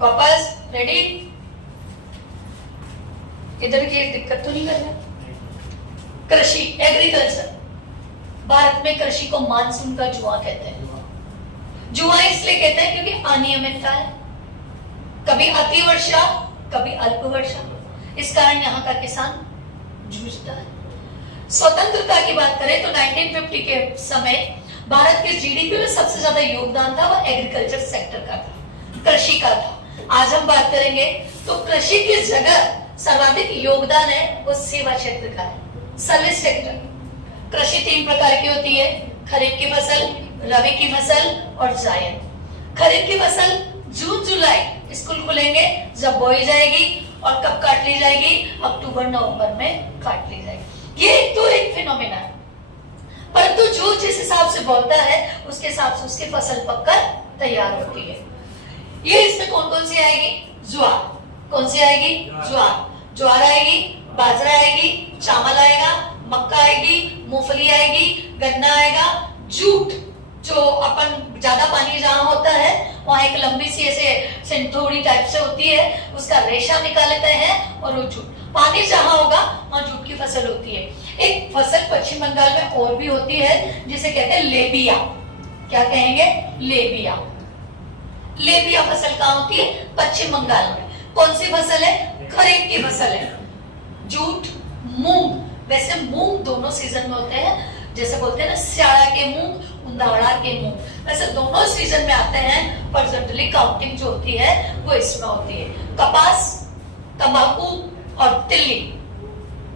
वापस रेडी। इधर की दिक्कत तो नहीं कर रहा। कृषि एग्रीकल्चर, भारत में कृषि को मानसून का जुआ कहते हैं। जुआ इसलिए कहते हैं क्योंकि अनियमितता है, कभी अति वर्षा कभी अल्प वर्षा, इस कारण यहाँ का किसान जूझता है। स्वतंत्रता की बात करें तो 1950 के समय भारत के जीडीपी में सबसे ज्यादा योगदान था वो एग्रीकल्चर सेक्टर का था, कृषि का था। आज हम बात करेंगे तो कृषि की जगह सर्वाधिक योगदान है वो सेवा क्षेत्र का है, सर्विस सेक्टर। कृषि 3 प्रकार की होती है, खरीफ की फसल, रबी की फसल और जायद। खरीफ की फसल जून जुलाई स्कूल खुलेंगे जब बोई जाएगी और कब काट ली जाएगी, अक्टूबर नवंबर में काट ली जाएगी। ये तो एक फिनोमेना है, परंतु जो जिस हिसाब से बोलता है उसके हिसाब से उसकी फसल पककर तैयार होती है। ये इसमें कौन कौन सी आएगी? ज्वार। कौन सी आएगी? ज्वार। ज्वार आएगी, बाजरा आएगी, चावल आएगा, मक्का आएगी, मूंगफली आएगी, गन्ना आएगा, जूट जो अपन ज्यादा पानी जहां होता है वहां एक लंबी सी ऐसे सिंथोड़ी टाइप से होती है, उसका रेशा निकालते हैं और वो जूट। पानी जहां होगा वहां जूट की फसल होती है। एक फसल पश्चिम बंगाल में और भी होती है जिसे कहते हैं लेबिया। क्या कहेंगे? लेबिया। लेबिया फसल कहां होती है? पश्चिम बंगाल में। कौन सी फसल है? खरीफ की फसल है। जूट, मूंग, वैसे मूंग दोनों सीजन में होते हैं, जैसे बोलते हैं ना स्याड़ा के मूंग, उंदाड़ा के मूंग, वैसे दोनों सीजन में आते हैं, पर जनरली काउंटिंग जो होती है वो इसमें होती है। कपास, तंबाकू और तिल्ली,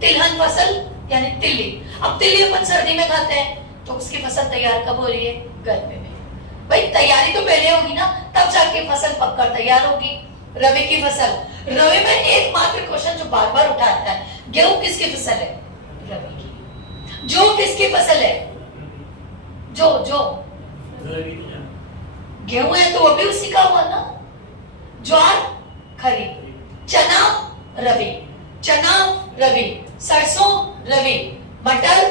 तिलहन फसल यानी तिल्ली। अब तिल्ली अपन सर्दी में खाते हैं तो उसकी फसल तैयार कब हो रही है? गर्मी में। भाई तैयारी तो पहले होगी ना, तब जाके फसल पककर तैयार होगी। रबी की फसल, रबी में एकमात्र क्वेश्चन जो बार बार उठाता है, गेहूं किसकी फसल है? रबी की। जो किसकी फसल है? जो गेहूं है तो वो भी उसी का हुआ ना। ज्वार खरीफ, चना रबी, चना रबी, सरसों रबी, मटर,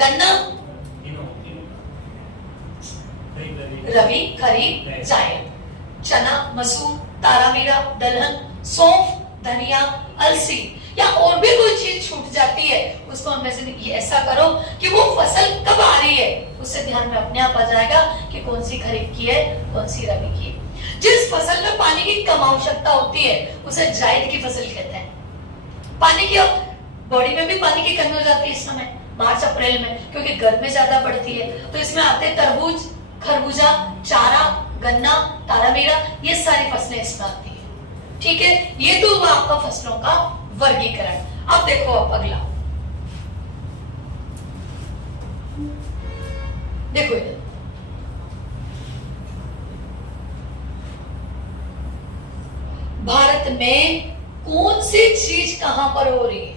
गन्ना रबी, खरीफ, जायद। चना, मसूर, तारामीरा, दलहन, सौंफ, धनिया, अलसी या और भी कोई चीज छूट जाती है उसको हम ऐसा करो कि वो फसल कब आ रही है, उससे ध्यान में अपने आप आ जाएगा कि कौन सी खरीफ की है, कौन सी रबी की है। जिस फसल में पानी की कम आवश्यकता होती है उसे जायद की फसल कहते हैं। पानी की बॉडी में भी पानी की कमी हो जाती है इस समय मार्च अप्रैल में, क्योंकि गर्मी ज्यादा पड़ती है, तो इसमें आते हैं तरबूज, खरबूजा, चारा, गन्ना, तारामीरा, ये सारी फसलें इसमें आती है। ठीक है, ये तो हुआ आपका फसलों का वर्गीकरण। अब देखो आप अगला, देखो इधर भारत में कौन सी चीज कहां पर हो रही है?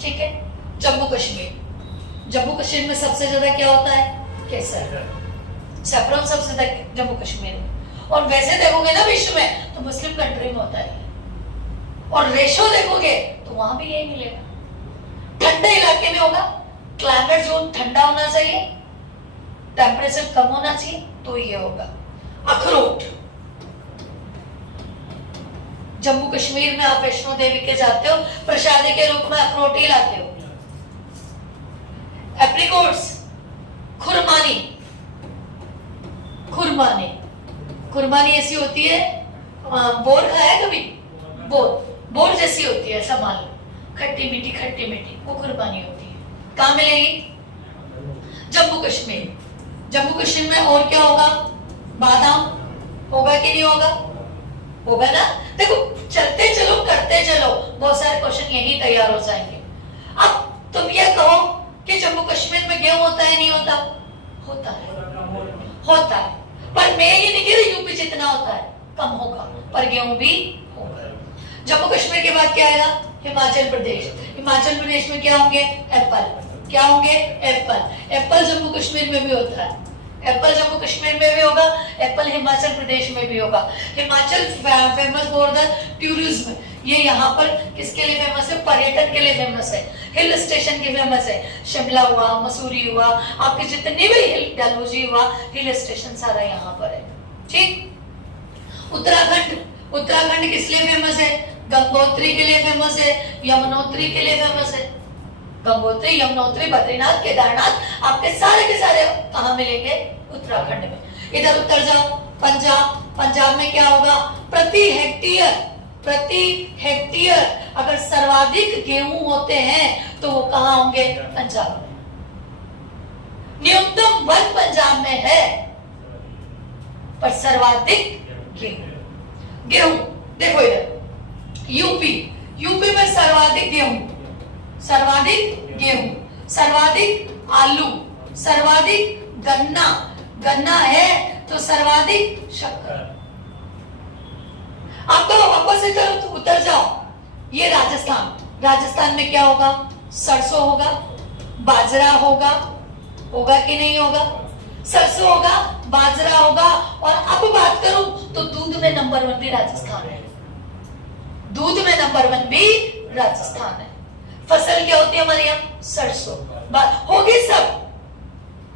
ठीक है, जम्मू कश्मीर। जम्मू कश्मीर में सबसे ज्यादा क्या होता है? केसर, सैफरन सबसे ज्यादा जम्मू कश्मीर में। और वैसे देखोगे ना विश्व में तो मुस्लिम कंट्री में होता है, और रेशो देखोगे तो वहां भी यही मिलेगा। ठंडे इलाके में होगा, क्लाइमेट जोन ठंडा होना चाहिए, टेम्परेचर कम होना चाहिए, तो ये होगा। अखरोट, जम्मू कश्मीर में आप वैष्णो देवी के जाते हो प्रसादी के रूप में अखरोट ही लाते हो। एप्रिकॉट्स, खुरमानी, खुरमानी, खुरमानी ऐसी होती है, बोर खाया कभी? बोर जैसी होती है, ऐसा मान लो, खट्टी मीठी, वो खुरमानी होती है। कहां मिलेगी? जम्मू कश्मीर। जम्मू कश्मीर में और क्या होगा? बादाम होगा कि नहीं होगा? होगा ना। देखो चलते चलो करते चलो, बहुत सारे क्वेश्चन यही तैयार हो जाएंगे। अब तुम ये कहो कि जम्मू कश्मीर में गेहूं होता है नहीं होता? होता है, पर मैं ये नहीं कह रही यूपी जितना होता है, कम होगा, पर गेहूं भी होगा। जम्मू कश्मीर के बाद क्या आएगा? हिमाचल प्रदेश। हिमाचल प्रदेश में क्या होंगे? एप्पल। क्या होंगे? एप्पल। एप्पल जम्मू कश्मीर में भी होता है, एप्पल जम्मू कश्मीर में भी होगा, एप्पल हिमाचल प्रदेश में भी होगा। Himachal famous for the tourism, ये यहाँ पर किसके लिए फेमस है? पर्यटन के लिए फेमस है, हिल स्टेशन के फेमस है। शिमला हुआ, मसूरी हुआ, आपके जितने भी हिल, डलहौजी हुआ, हिल स्टेशन सारा यहाँ पर है। ठीक, उत्तराखंड किस लिए फेमस है? गंगोत्री के लिए फेमस है, यमुनोत्री के लिए फेमस है। गंगोत्री, यमुनोत्री, बद्रीनाथ, केदारनाथ आपके सारे के सारे कहाँ मिलेंगे? उत्तराखंड में। इधर उत्तर जाओ, पंजाब में क्या होगा? प्रति हेक्टेयर अगर सर्वाधिक गेहूं होते हैं तो वो कहाँ होंगे? पंजाब में। न्यूनतम वन पंजाब में है पर सर्वाधिक गेहूं देखो इधर यूपी में सर्वाधिक गेहूं, सर्वाधिक आलू, सर्वाधिक गन्ना है तो सर्वाधिक शक्कर। अब तो वापस इधर उतर जाओ, ये राजस्थान में क्या होगा? सरसों होगा, बाजरा होगा कि नहीं होगा? सरसों होगा, बाजरा होगा। और अब बात करूं तो दूध में नंबर 1 भी राजस्थान है। दूध में नंबर 1 भी राजस्थान है। फसल क्या होती है हमारे यहाँ? सरसों।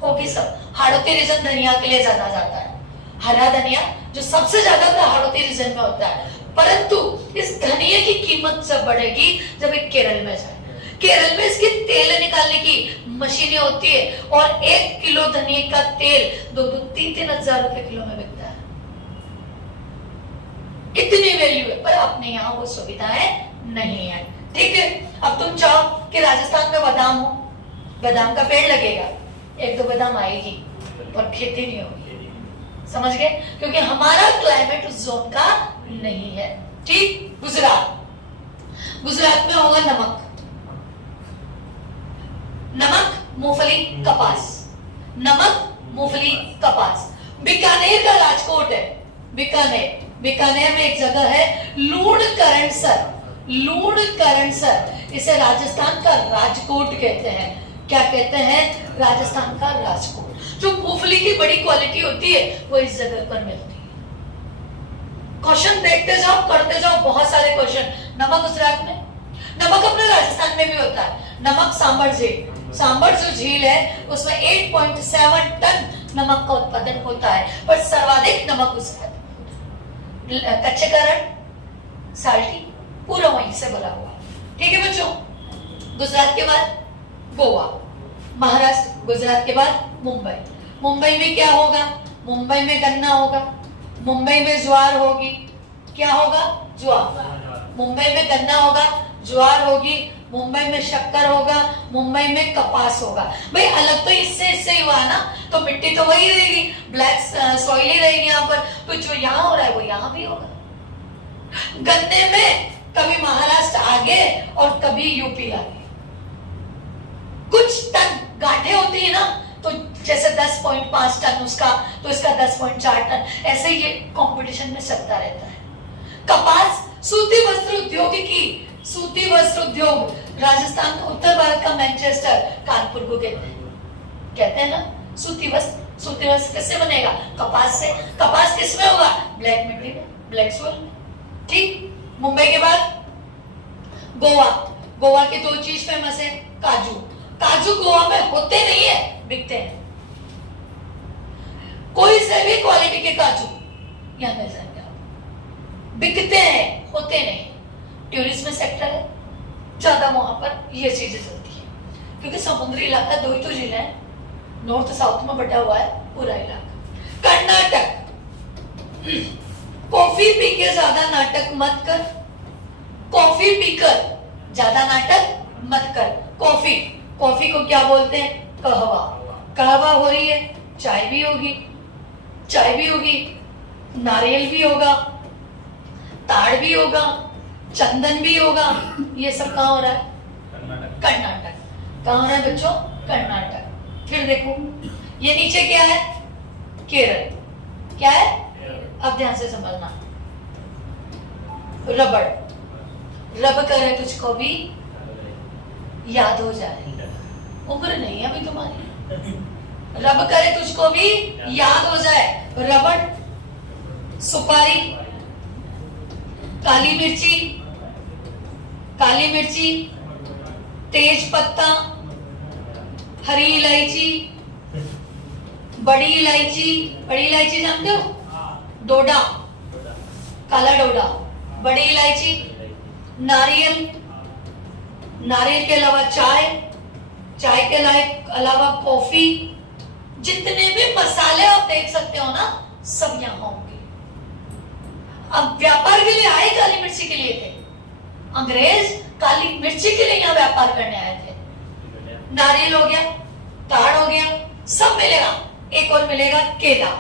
होगी सब। हाड़ौती रीजन धनिया के लिए जाना जाता है। हरा धनिया जो सबसे ज्यादा हाड़ौती रीजन में होता है। परंतु इस धनिया की कीमत जब बढ़ेगी जब एक केरल में जाए। केरल में इसके तेल निकालने की मशीनें होती है और 1 किलो धनिया का तेल 2-3 हजार रुपए किलो में बिकता है। इतनी वैल्यू है, पर अपने यहाँ वो सुविधाएं नहीं है। ठीक है, अब तुम चाहो कि राजस्थान में बादाम का पेड़ लगेगा, 1-2 बादाम आएगी और खेती नहीं होगी। समझ गए? क्योंकि हमारा क्लाइमेट उस जोन का नहीं है। ठीक। गुजरात में होगा नमक, मूंगफली, कपास। बीकानेर का राजकोट है। बीकानेर में एक जगह है लूणकरणसर। इसे राजस्थान का राजकोट कहते हैं। क्या कहते हैं? राजस्थान का राजकोट। जो मूंगफली की बड़ी क्वालिटी होती है वो इस जगह पर मिलती है। क्वेश्चन देखते जाओ, करते जाओ, बहुत सारे क्वेश्चन। नमक गुजरात में, नमक अपने राजस्थान में भी होता है। नमक सांबर जो झील है उसमें 8.7 टन नमक का उत्पादन होता है, पर सर्वाधिक नमक गुजरात में। कच्चे कारण साल्टी पूरा वहीं से बना हुआ। ठीक है बच्चों। गुजरात के बाद गोवा, महाराष्ट्र, गुजरात के बाद मुंबई में क्या होगा? मुंबई में गन्ना होगा, मुंबई में ज्वार होगी। क्या होगा? ज्वार। मुंबई में गन्ना होगा, ज्वार होगी, मुंबई में शक्कर होगा, मुंबई में कपास होगा। भाई अलग तो इससे ही हुआ ना, तो मिट्टी तो वही रहेगी, ब्लैक सॉइल ही रहेगी यहाँ पर। तो जो यहाँ हो रहा है वो यहाँ भी होगा। गन्ने में कभी महाराष्ट्र आगे और कभी यूपी आगे। कुछ टन गांठें होती है ना, तो जैसे 10.5 टन उसका, तो इसका 10.4 टन, ऐसे ये कंपटीशन में चलता रहता है। कपास, सूती वस्त्र उद्योग, राजस्थान, उत्तर भारत का मैनचेस्टर, कानपुर को कहते हैं ना सूती वस्त्र किससे बनेगा? कपास से। कपास किसमें होगा? ब्लैक मिट्टी में, ब्लैक सोइल में। ठीक। मुंबई के बाद गोवा की 2 चीज फेमस है। काजू गोवा में होते नहीं है, बिकते हैं। कोई से भी क्वालिटी के काजू यहां मिल जाएंगे आपको। बिकते हैं, होते नहीं। टूरिज्म सेक्टर है ज्यादा, वहां पर ये चीजें चलती है क्योंकि समुद्री इलाका 2 ही तो जिले हैं, नॉर्थ साउथ में बटा हुआ है पूरा इलाका। कर्नाटक, कॉफी पी के ज्यादा नाटक मत कर। कॉफी पीकर ज्यादा नाटक मत कर। कॉफी को क्या बोलते हैं? कहवा हो रही है, चाय भी होगी, नारियल भी होगा, ताड़ भी होगा, चंदन भी होगा। ये सब कहाँ हो रहा है? कर्नाटक। कहाँ हो रहा है बच्चों? कर्नाटक। फिर देखो ये नीचे क्या है? केरल। क्या है? अब ध्यान से समझना। रब करे तुझको भी याद हो जाए। उम्र नहीं है अभी तुम्हारी। रब करे तुझको भी याद हो जाए। रबड़, सुपारी, काली मिर्ची, तेज पत्ता, हरी इलायची, बड़ी इलायची जानते हो? डोडा, काला डोडा, बड़ी इलायची, नारियल, नारियल के अलावा चाय, चाय के अलावा कॉफी, जितने भी मसाले आप देख सकते हो ना, सब यहाँ होंगे। अब व्यापार के लिए आए काली मिर्ची के लिए थे, अंग्रेज काली मिर्ची के लिए यहाँ व्यापार करने आए थे। नारियल हो गया, ताड़ हो गया, सब मिलेगा। एक और मिलेगा केला,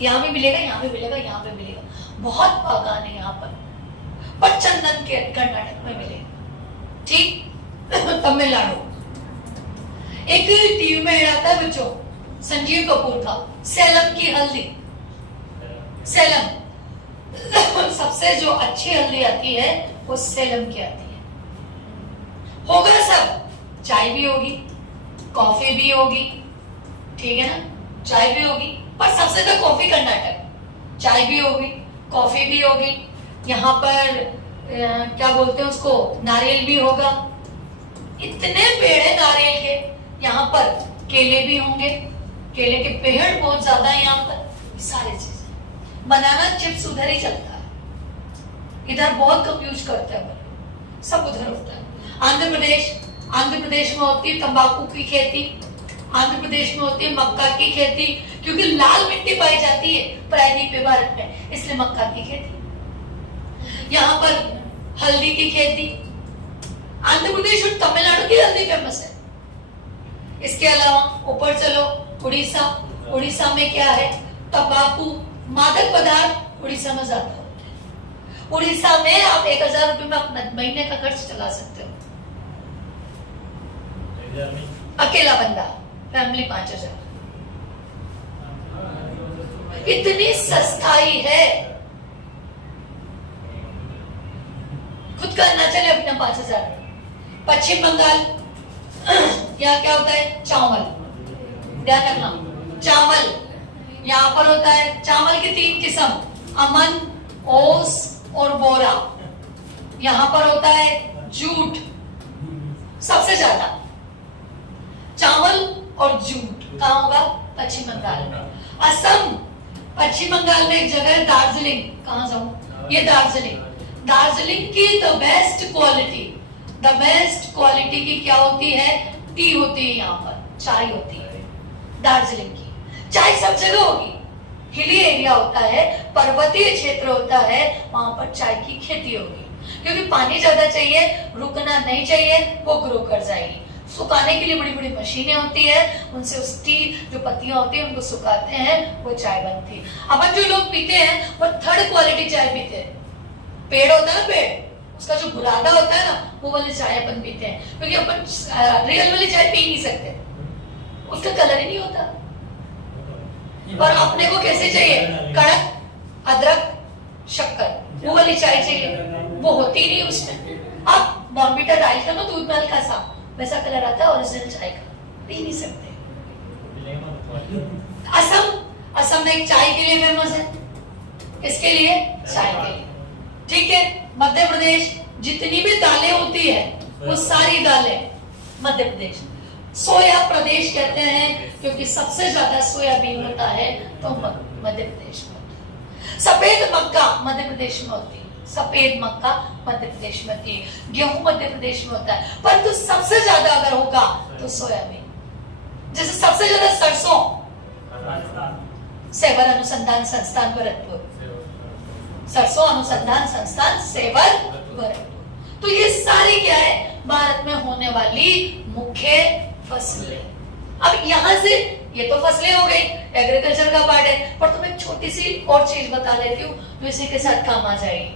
यहाँ भी मिलेगा, यहाँ भी मिलेगा, यहाँ पे मिलेगा। बहुत बागान है यहाँ पर चंदन के कर्नाटक में मिलेगा। ठीक। तमिलनाडु, एक टीवी में आता है बच्चों, संजीव कपूर का, सेलम की हल्दी। सेलम सबसे जो अच्छी हल्दी आती है वो सेलम की आती है। होगा सब, चाय भी होगी, कॉफी भी होगी, ठीक है ना, चाय भी होगी, पर सबसे तो कॉफी कर्नाटक, चाय भी होगी, कॉफी भी होगी। यहाँ पर क्या बोलते हैं उसको, नारियल भी होगा। इतने पेड़ है नारियल के यहाँ पर, केले भी होंगे, केले के पेड़ बहुत ज्यादा है यहाँ पर। सारी चीजें, बनाना चिप्स उधर ही चलता है, इधर बहुत कम यूज करते हैं, सब उधर होता है। आंध्र प्रदेश में होती है तंबाकू की खेती, आंध्र प्रदेश में होती है मक्का की खेती, क्योंकि लाल मिट्टी पाई जाती है प्रायद्वीप पे भारत में, इसलिए मक्का की खेती। यहाँ पर हल्दी की खेती, आंध्र प्रदेश और तमिलनाडु की हल्दी फेमस है। इसके अलावा ऊपर चलो, उड़ीसा, उड़ीसा में क्या है, तंबाकू, मादक पदार्थ उड़ीसा में ज्यादा होते हैं। उड़ीसा में आप 1000 रुपए में अपना महीने का खर्च चला सकते हो, अकेला बंदा, फैमिली 5000। इतनी सस्ताई है, खुद करना चले अपना 5000। पश्चिम बंगाल, यहाँ क्या होता है, चावल, ध्यान रखना, चावल यहाँ पर होता है। चावल की 3 किस्म, अमन, ओस और बोरा। यहाँ पर होता है जूट, सबसे ज्यादा चावल और जूट कहाँ होगा, पश्चिम बंगाल में। असम, पश्चिम बंगाल में एक जगह है दार्जिलिंग, कहाँ जाऊं, ये दार्जिलिंग। दार्जिलिंग की द बेस्ट क्वालिटी की क्या होती है, टी होती है, यहाँ पर चाय होती है। दार्जिलिंग की चाय सब जगह होगी, हिली एरिया होता है, पर्वतीय क्षेत्र होता है, वहां पर चाय की खेती होगी, क्योंकि पानी ज्यादा चाहिए, रुकना नहीं चाहिए, वो ग्रो कर जाएगी। सुखाने के लिए बड़ी बड़ी मशीनें होती है, उनसे उस टी जो पत्तियां होती है उनको सुखाते हैं, वो चाय बनती है। अपन जो लोग पीते हैं वो 3rd क्वालिटी चाय पीते हैं। पेड़ होता है ना, पेड़, उसका जो बुरादा होता है ना, वो वाली चाय अपन पीते हैं, क्योंकि अपन रियल वाली चाय पी नहीं सकते, उसका कलर ही नहीं होता। और अपने को कैसे चाहिए, कड़क, अदरक, शक्कर, वो वाली चाय चाहिए, वो होती ही नहीं उसमें। आप बॉर्नविटा डाल कर तो दूध में हल्का सा वैसा कलर आता है ओरिजिनल चाय का, पी नहीं सकते। असम में एक चाय के लिए फेमस है, इसके लिए, चाय के लिए, ठीक है। मध्य प्रदेश, जितनी भी दालें होती है वो सारी दालें मध्य प्रदेश। सोया प्रदेश कहते हैं क्योंकि सबसे ज्यादा सोयाबीन होता है, तो मध्य प्रदेश में। सफेद मक्का मध्य प्रदेश में होती है, सफेद मक्का मध्य प्रदेश में होती है, गेहूं मध्य प्रदेश में होता है, परंतु सबसे ज्यादा अगर होगा तो सोयाबीन। जैसे सबसे ज्यादा सरसों, सेवर अनुसंधान संस्थान भरतपुर, सरसों अनुसंधान संस्थान सेवर भरतपुर। तो ये सारी क्या है, भारत में होने वाली मुख्य फसलें। अब यहां से ये तो फसलें हो गई, एग्रीकल्चर का पार्ट है, पर तुम्हें एक छोटी सी और चीज बता देती हूँ जो इसी के साथ काम आ जाएगी,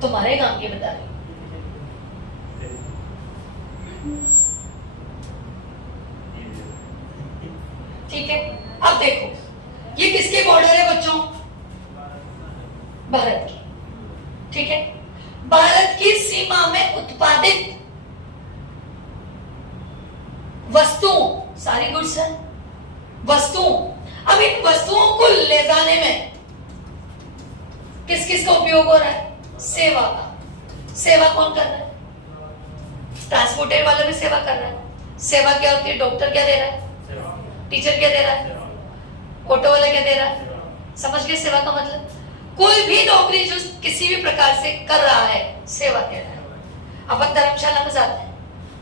तुम्हारे काम की बता रही। ठीक है, अब देखो ये किसके बॉर्डर है बच्चों, भारत की, ठीक है। भारत की सीमा में उत्पादित वस्तुओं, सारी गुड्स है, वस्तुओं। अब इन वस्तुओं को ले जाने में किस किस का उपयोग हो रहा है, सेवा का। सेवा कौन कर रहा है, ट्रांसपोर्टर वाला भी सेवा कर रहा है। सेवा क्या होती है, डॉक्टर क्या दे रहा है, टीचर क्या दे रहा है, ऑटो वाला क्या दे रहा है, समझ गए सेवा का मतलब? कोई भी नौकरी जो किसी भी प्रकार से कर रहा है, सेवा दे रहा है। अपन धर्मशाला में जाते हैं,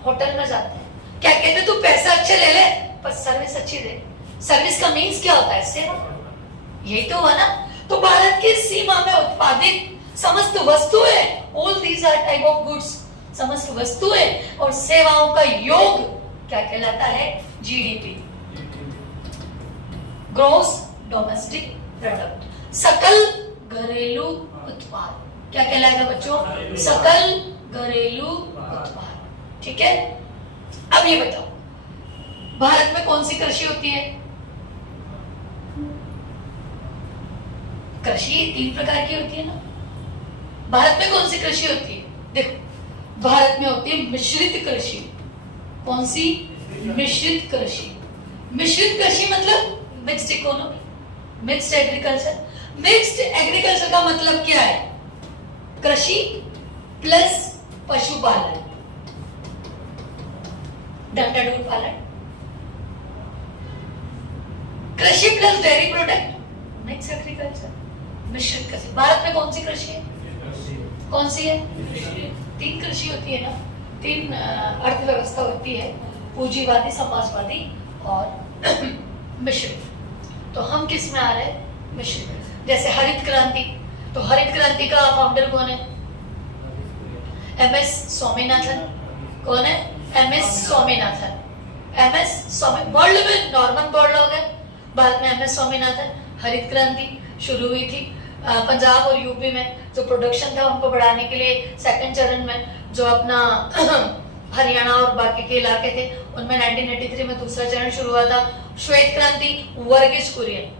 होटल में जाते हैं, क्या कहते हैं? तू पैसा अच्छे ले ले पर सर्विस अच्छी दे। सर्विस का मीन्स क्या होता है? सेवा। यही तो हुआ ना। तो भारत की सीमा में उत्पादित समस्त वस्तुएं, all these are type of goods, समस्त वस्तुएं और सेवाओं का योग क्या कहलाता है? जीडीपी, ग्रॉस डोमेस्टिक प्रोडक्ट, सकल घरेलू उत्पाद। क्या कहलाएगा बच्चों? सकल घरेलू उत्पाद। ठीक है। अब ये बताओ, भारत में कौन सी कृषि होती है? कृषि 3 प्रकार की होती है ना। भारत में कौन सी कृषि होती है? देखो, भारत में होती है मिश्रित कृषि। कौन सी? मिश्रित कृषि। मिश्रित कृषि मतलब mixed economy, mixed agriculture. Mixed agriculture का मतलब क्या है? कृषि प्लस पशुपालन, ढंढाढोर पालन। कृषि plus dairy product, mix agriculture, मिश्रित कृषि। भारत में कौन सी कृषि है? कौन सी है? 3 कृषि होती है ना, 3 अर्थव्यवस्था होती है, पूंजीवादी, समाजवादी और मिश्रित। तो हम किस में आ रहे हैं? मिश्रित। जैसे हरित क्रांति, तो हरित क्रांति का फाउंडर कौन है? एमएस स्वामीनाथन। कौन है? एमएस स्वामीनाथन। एमएस स्वामी, वर्ल्ड में नॉर्मन बोर्डलॉग है, भारत में एमएस स्वामीनाथन। हरित क्रांति शुरू हुई थी पंजाब और यूपी में, जो प्रोडक्शन था उनको बढ़ाने के लिए। सेकंड चरण में जो अपना हरियाणा और बाकी के इलाके थे उनमें 1983 में दूसरा चरण शुरू हुआ था। श्वेत क्रांति, वर्गीज कुरियन,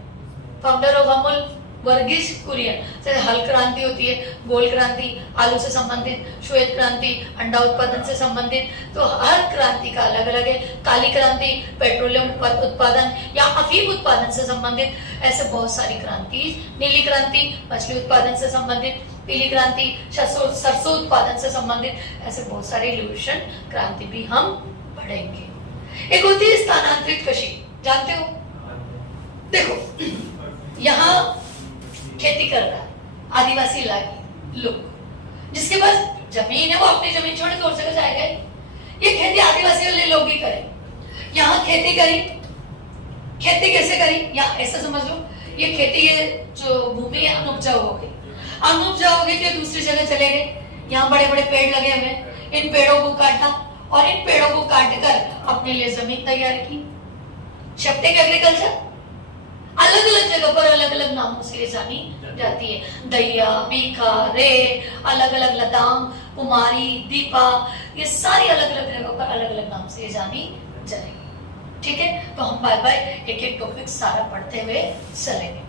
फाउंडर ऑफ अमूल, वर्गीज कुरियन। जैसे हल क्रांति होती है, गोल क्रांति आलू से संबंधित, श्वेत क्रांति अंडा उत्पादन से संबंधित। तो हर क्रांति का अलग अलग है। काली क्रांति पेट्रोलियम उत्पादन या अफीम उत्पादन से संबंधित, ऐसे बहुत सारी क्रांति। नीली क्रांति मछली उत्पादन से संबंधित, पीली क्रांति सरसों उत्पादन से संबंधित, ऐसे बहुत सारी रिवोल्यूशन क्रांति भी हम पढ़ेंगे। एक होती है स्थानांतरित कृषि, जानते हो? देखो, यहाँ खेती कर रहा है आदिवासी इलाके लोग, जिसके पास जमीन है वो अपनी जमीन छोड़ के और जगह जाएगा। ये खेती आदिवासी वाले लोग ही करें। यहाँ खेती करी, खेती कैसे करी? यहाँ ऐसा समझ लो, ये खेती है जो भूमि है अनुपजाऊ हो गई, अनुपजाऊ हो गई तो दूसरी जगह चले गए। यहाँ बड़े बड़े पेड़ लगे हुए, इन पेड़ों को काटा और इन पेड़ों को काट कर अपने लिए जमीन तैयार की। शिफ्टिंग एग्रीकल्चर, अलग अलग जगह पर अलग अलग नामों से जानी जाती है। दैया, बीखा, रे, अलग अलग लताम, कुमारी, दीपा, ये सारी अलग अलग जगह पर अलग अलग नाम से जानी जाएगी। ठीक है, तो हम बाय बाय एक एक टॉपिक सारा पढ़ते हुए चलेंगे।